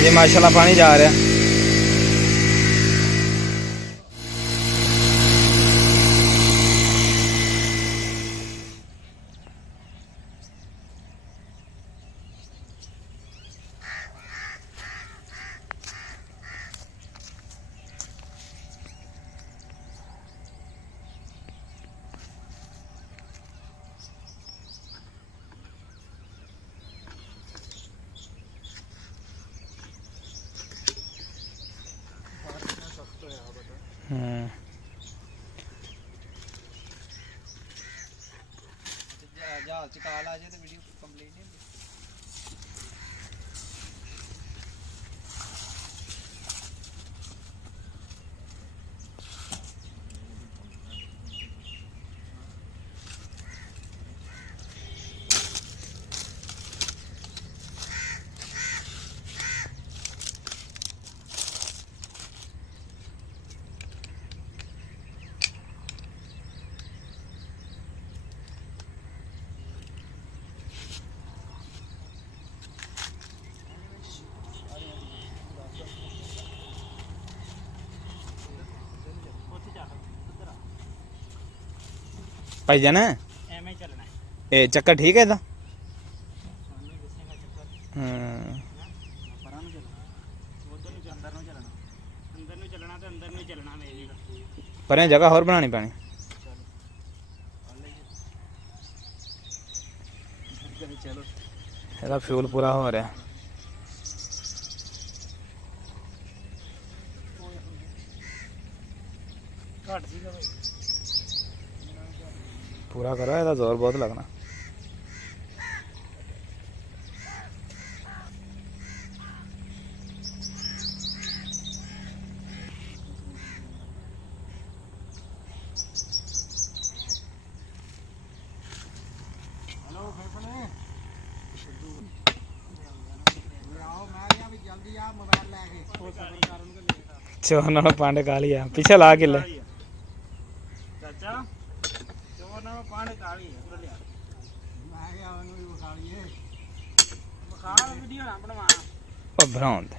जी माशाल्लाह पानी जा रहा है। जहाज च कॉल आ जाए तो वीडियो कंप्लीट नहीं भाई जाना है चलना है। ए चक्कर ठीक है पर जगह होर बनानी पैनी। ਇਹਦਾ ਫਿਊਲ ਪੂਰਾ ਹੋ ਰਿਹਾ। ਘੱਟ ਸੀਗਾ ਭਾਈ पूरा करो, ਇਹਦਾ ਜ਼ੋਰ ਬਹੁਤ ਲੱਗਣਾ। ਹੈਲੋ ਫੇਫਣੇ ਆਓ ਮੈਂ ਆ ਵੀ ਜਲਦੀ ਆ ਮੋਬਾਈਲ ਲੈ ਕੇ ਉਹ ਸਬਰ ਕਰਨ ਕੇ ਚੋਰ ਨਾਲ ਪਾਂਡੇ ਕਾ ਲਿਆ ਪਿੱਛੇ ਲਾ ਕੇ ਲੈ ਚਾਚਾ पानी काली है लिया मैं क्या ਉਹਨੂੰ ਵੀ ਵਿਖਾ ਲਈਏ ਵਿਖਾ ਵੀਡੀਓ ਨਾ ਬਣਵਾ ਉਹ ਬਣਾਉਣ ਦੇ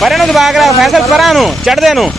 ਪਰਾਂ ਨੂੰ ਦਬਾ ਕੇ ਫੈਸਲ ਪਰਾਂ ਨੂੰ ਚੜਦੇ ਨੂੰ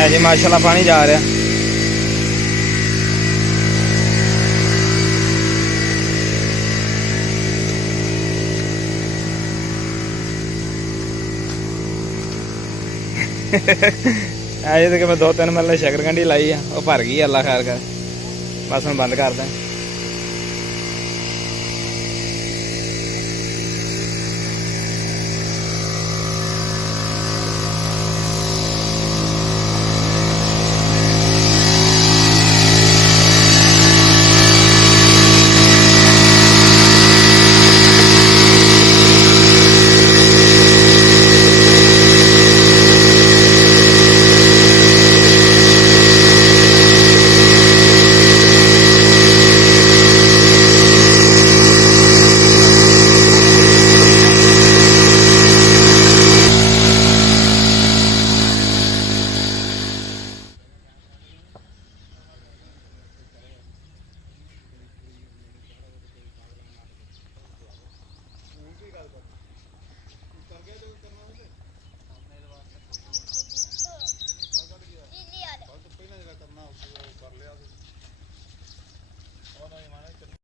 ਹੈ ਜੀ ਮਾਸ਼ਾਅੱਲਾ ਪਾਣੀ ਜਾ ਰਿਹਾ। ਅਜੇ ਤੱਕ ਮੈਂ 2-3 ਮੱਲੇ ਸ਼ਕਰਕੰਡੀ ਲਾਈ ਆ, ਉਹ ਭਰ ਗਈ। ਅੱਲਾ ਖੈਰ ਕਰ, ਬਸ ਹੁਣ ਬੰਦ ਕਰਦਾ।